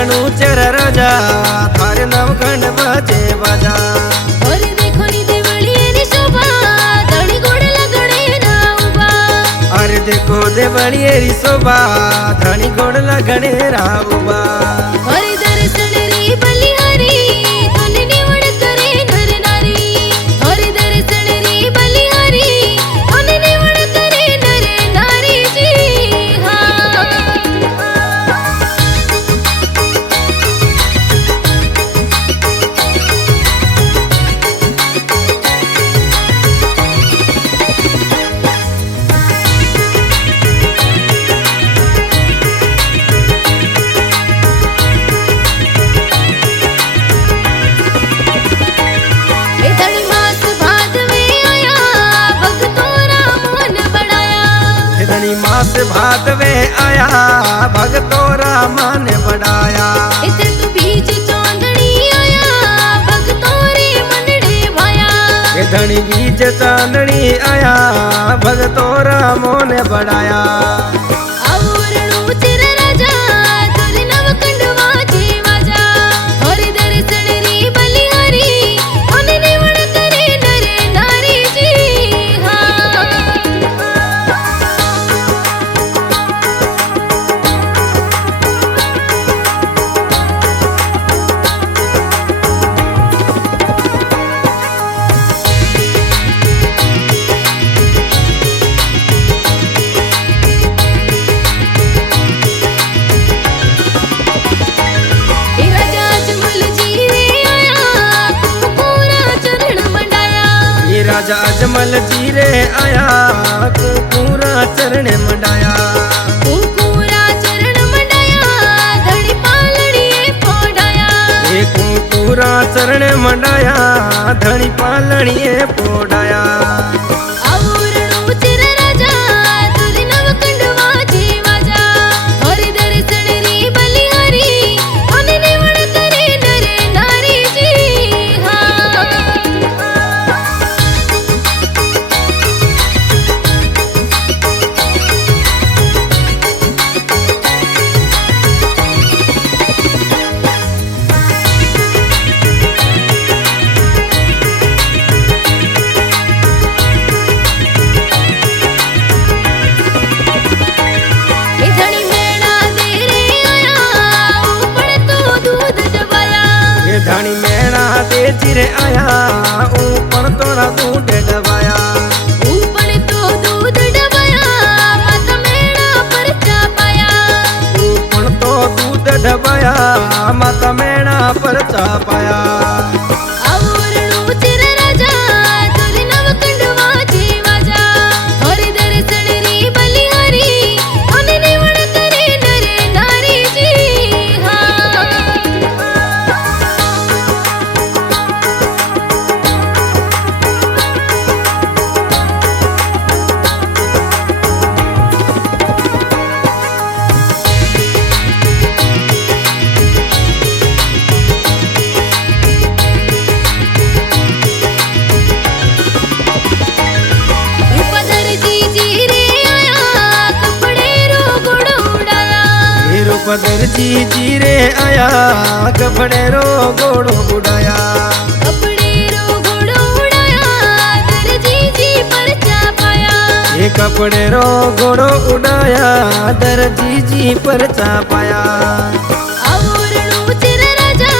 आवरणु चर राजा थारे नवखंड बजे बाजा। और देखो नी देवली नी शोभा धनी गोड़ लगणे ना उबा। अरे देखो देवली री शोभा धनी गोड़ लगणे रा उबा। और दर्शन री बलिहारी तोने निवड करे नर नारी। और दर्शन री बलिहारी तोने निवड करे नर नारी जी हाँ। धनी मास भादवे आया भगतों रा मन बढ़ाया। इते तू बीच चांदनी आया भगतों रे मनड़े भाया। ये धनी बीच चांदनी आया भगतों रा मन बढ़ाया। आवरणु चिर राजा तोरे नवखंड वाजे वाजा। और दर्शन री बलिहारी तोने निवड करे नर नारी जी हाँ। राजा अजमल जी रे आया कुकूरा चरण मंडाया। कुकूरा चरण मंडाया धड़ी पालड़िए पोडाया। ये कुकूरा चरण मंडाया धड़ी पालड़िए पोडाया। आवरणु चिर राजा तोरे नवखंड वाजे वाजा। और दर्शन री बलिहारी तोने निवड करे नर नारी जी हाँ। धनी मेणा दे चिरे आया ऊपर तोरा दूध डबाया। ऊपर तो दूध डबाया माता मेणा पर चापाया। ऊपर तो दूध डबाया माता मेणा पर चापाया। आवरणु चिर राजा तोरे नवखंड वाजे वाजा। और दर्शन री बलिहारी तोने निवड करे नर नारी जी हाँ। रूपधर जी रे आया कपड़े रो घोड़ो उड़ाया। कपड़े रो घोड़ो उड़ाया दर्जी जी पर चापाया। ये कपड़े रो घोड़ो उड़ाया दर्जी जी पर चापाया। आवरणु चिर राजा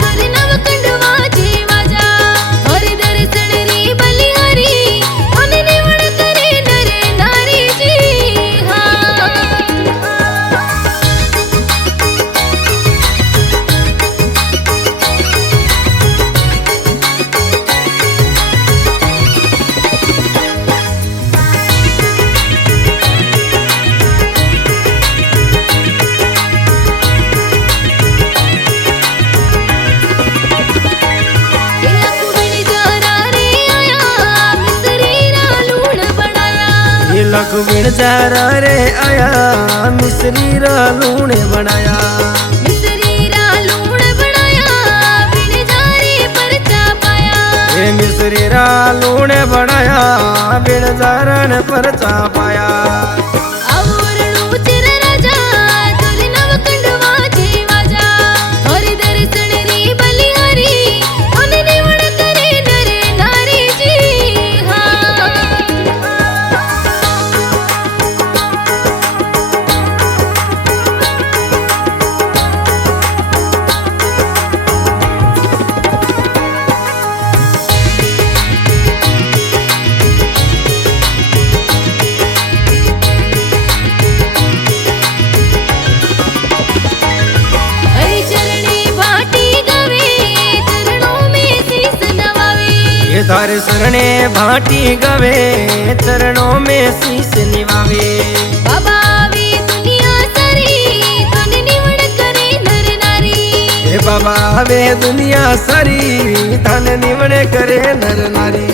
तोरे नवखंड वाजे वाजा। और दर्शन री बलिहारी तोने निवड करे नर नारी जी हाँ। लखबिण जारा रे आया मिश्री रा लूण बनाया। मिश्री रा लूण बनाया बिन जारी पर चापाया। ये मिश्री रा लूण बनाया बिन जारन पर चापाया। आवरणु चिर राजा तोरे नवखंड वाजे वाजा। थारे शरणे भाटी गवे चरणों में शीश निवावे बाबा आवे दुनिया सारी तोने निवड करे नर नारी हे बाबा आवे दुनिया सारी थाने निवडे करे नर नारी